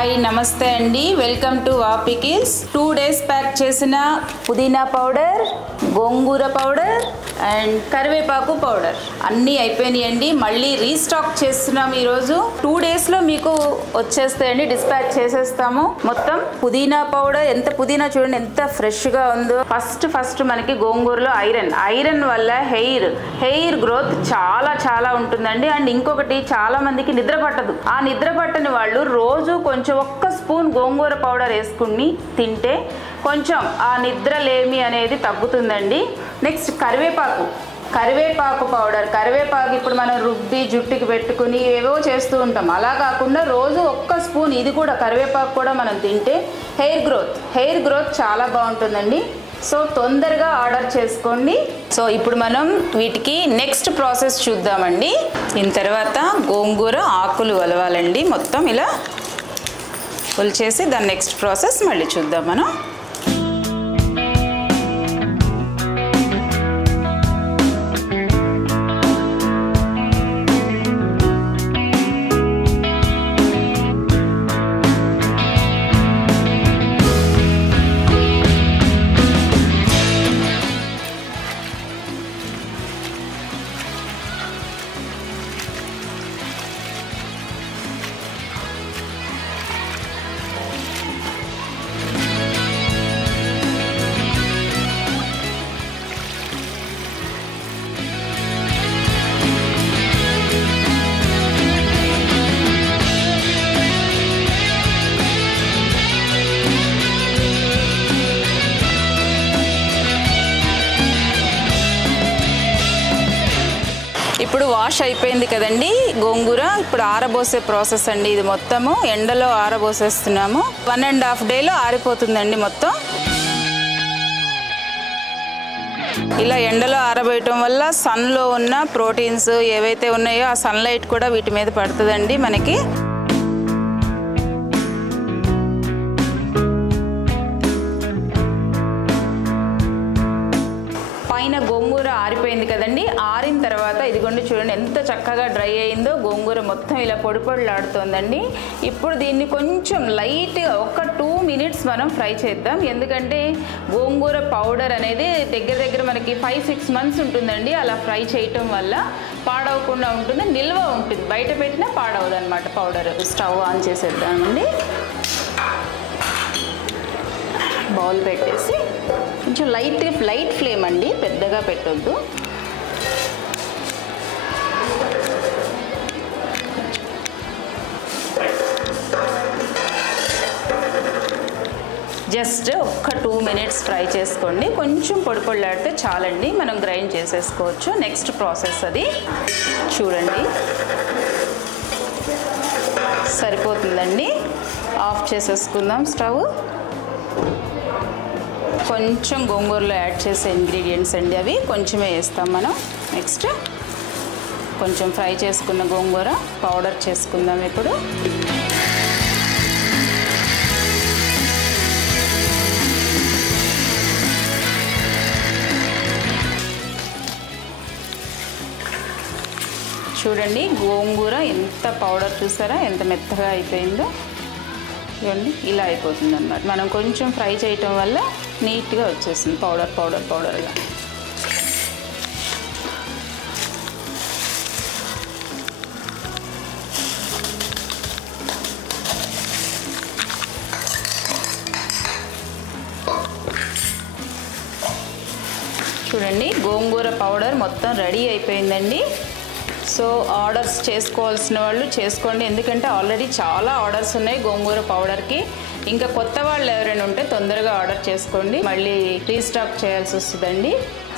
Hi నమస్తే అండి, welcome to వా పికిల్స్. 2 days ప్యాక్ చేసిన పుదీనా పౌడర్, గోంగూర పౌడర్ అండ్ కరివేపాకు పౌడర్ అన్నీ అయిపోయినాయండి. మళ్ళీ రీస్టాక్ చేస్తున్నాం ఈరోజు. 2 daysలో మీకు వచ్చేస్తాయండి, డిస్పాచ్ చేసేస్తాము. మొత్తం పుదీనా పౌడర్, ఎంత పుదీనా చూడండి ఎంత ఫ్రెష్గా ఉందో. ఫస్ట్ మనకి గోంగూరలో ఐరన్ వల్ల హెయిర్ గ్రోత్ చాలా ఉంటుందండి. అండ్ ఇంకొకటి, చాలా మందికి నిద్ర పట్టదు. ఆ నిద్ర పట్టని వాళ్ళు రోజు కొంచెం ఒక్క స్పూన్ గోంగూర పౌడర్ వేసుకుని తింటే కొంచెం ఆ నిద్రలేమి అనేది తగ్గుతుందండి. నెక్స్ట్ కరివేపాకు పౌడర్. కరివేపాకు ఇప్పుడు మనం రుబ్బి జుట్టుకి పెట్టుకుని ఏవో చేస్తూ ఉంటాం. అలా కాకుండా రోజు ఒక్క స్పూన్ ఇది కూడా కరివేపాకు కూడా మనం తింటే హెయిర్ గ్రోత్ చాలా బాగుంటుందండి. సో తొందరగా ఆర్డర్ చేసుకోండి. సో ఇప్పుడు మనం వీటికి నెక్స్ట్ ప్రాసెస్ చూద్దామండి. దీని తర్వాత గోంగూర ఆకులు వలవాలండి. మొత్తం ఇలా ఒలిచేసి దాని నెక్స్ట్ ప్రాసెస్ మళ్ళీ చూద్దాం మనం. ఇప్పుడు వాష్ అయిపోయింది కదండి గోంగూర. ఇప్పుడు ఆరబోసే ప్రాసెస్ అండి ఇది. మొత్తము ఎండలో ఆరబోసేస్తున్నాము. 1.5 days ఆరిపోతుందండి మొత్తం. ఇలా ఎండలో ఆరబోయటం వల్ల సన్లో ఉన్న ప్రోటీన్స్ ఏవైతే ఉన్నాయో ఆ సన్లైట్ కూడా వీటి మీద పడుతుందండి మనకి. పైన గోంగూర ఆరిపోయింది కదండి. ఆరిన తర్వాత ఇదిగోండి చూడండి ఎంత చక్కగా డ్రై అయిందో. గోంగూర మొత్తం ఇలా పొడిలాడుతోందండి. ఇప్పుడు దీన్ని కొంచెం లైట్గా ఒక 2 minutes మనం ఫ్రై చేద్దాం. ఎందుకంటే గోంగూర పౌడర్ అనేది దగ్గర మనకి 5-6 months ఉంటుందండి. అలా ఫ్రై చేయటం వల్ల పాడవకుండా ఉంటుంది, నిల్వ ఉంటుంది. బయట పెట్టినా పాడవదు అనమాట పౌడర్. స్టవ్ ఆన్ చేసేద్దామండి. బౌల్ పెట్టేసి కొంచెం లైట్ ఫ్లేమ్ అండి, పెద్దగా పెట్టొద్దు. జస్ట్ ఒక్క 2 minutes ఫ్రై చేసుకోండి. కొంచెం పొడిలాడితే చాలండి, మనం గ్రైండ్ చేసేసుకోవచ్చు. నెక్స్ట్ ప్రాసెస్ అది చూడండి. సరిపోతుందండి. ఆఫ్ చేసేసుకుందాం స్టవ్. కొంచెం గోంగూరలో యాడ్ చేసే ఇంగ్రీడియంట్స్ అండి అవి, కొంచెమే వేస్తాం మనం. నెక్స్ట్ కొంచెం ఫ్రై చేసుకున్న గోంగూర పౌడర్ చేసుకుందాం ఇప్పుడు. చూడండి గోంగూర ఎంత పౌడర్ చూసారా ఎంత మెత్తగా అయిపోయిందో. చూడండి ఇలా అయిపోతుంది అన్నమాట. మనం కొంచెం ఫ్రై చేయటం వల్ల నీట్గా వచ్చేసింది పౌడర్గా. చూడండి గోంగూర పౌడర్ మొత్తం రెడీ అయిపోయిందండి. సో ఆర్డర్స్ చేసుకోవాల్సిన వాళ్ళు చేసుకోండి. ఎందుకంటే ఆల్రెడీ చాలా ఆర్డర్స్ ఉన్నాయి గోంగూర పౌడర్కి. ఇంకా కొత్త వాళ్ళు ఎవరైనా ఉంటే తొందరగా ఆర్డర్ చేసుకోండి, మళ్ళీ రీస్టాక్ చేయాల్సి వస్తుందండి.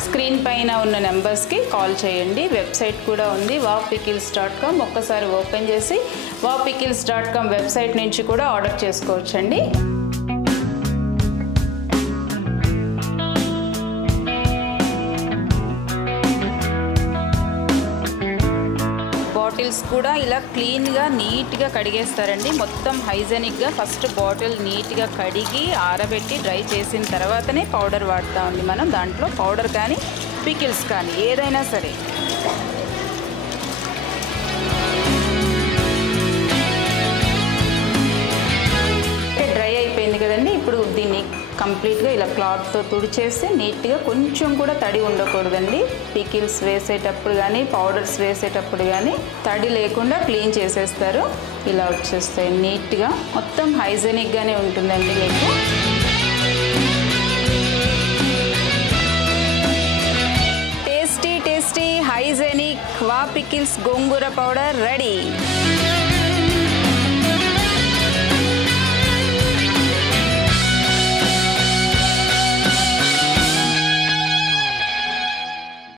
స్క్రీన్ పైన ఉన్న నెంబర్స్కి కాల్ చేయండి. వెబ్సైట్ కూడా ఉంది wowpickles.com. ఒక్కసారి ఓపెన్ చేసి wowpickles.com వెబ్సైట్ నుంచి కూడా ఆర్డర్ చేసుకోవచ్చండి. బాటిల్స్ కూడా ఇలా క్లీన్గా నీట్గా కడిగేస్తారండి. మొత్తం హైజెనిక్గా ఫస్ట్ బాటిల్ నీట్గా కడిగి ఆరబెట్టి డ్రై చేసిన తర్వాతనే పౌడర్ వాడతామండి మనం. దాంట్లో పౌడర్ కానీ పికిల్స్ కానీ ఏదైనా సరే. ఇలా క్లాత్తో తుడిచేసి నీట్గా, కొంచెం కూడా తడి ఉండకూడదండి. పికిల్స్ వేసేటప్పుడు కానీ పౌడర్స్ వేసేటప్పుడు కానీ తడి లేకుండా క్లీన్ చేసేస్తారు. ఇలా వచ్చేస్తాయి నీట్గా, మొత్తం హైజెనిక్గానే ఉంటుందండి మీకు. టేస్టీ హైజెనిక్ వా పికిల్స్ గోంగూర పౌడర్ రెడీ.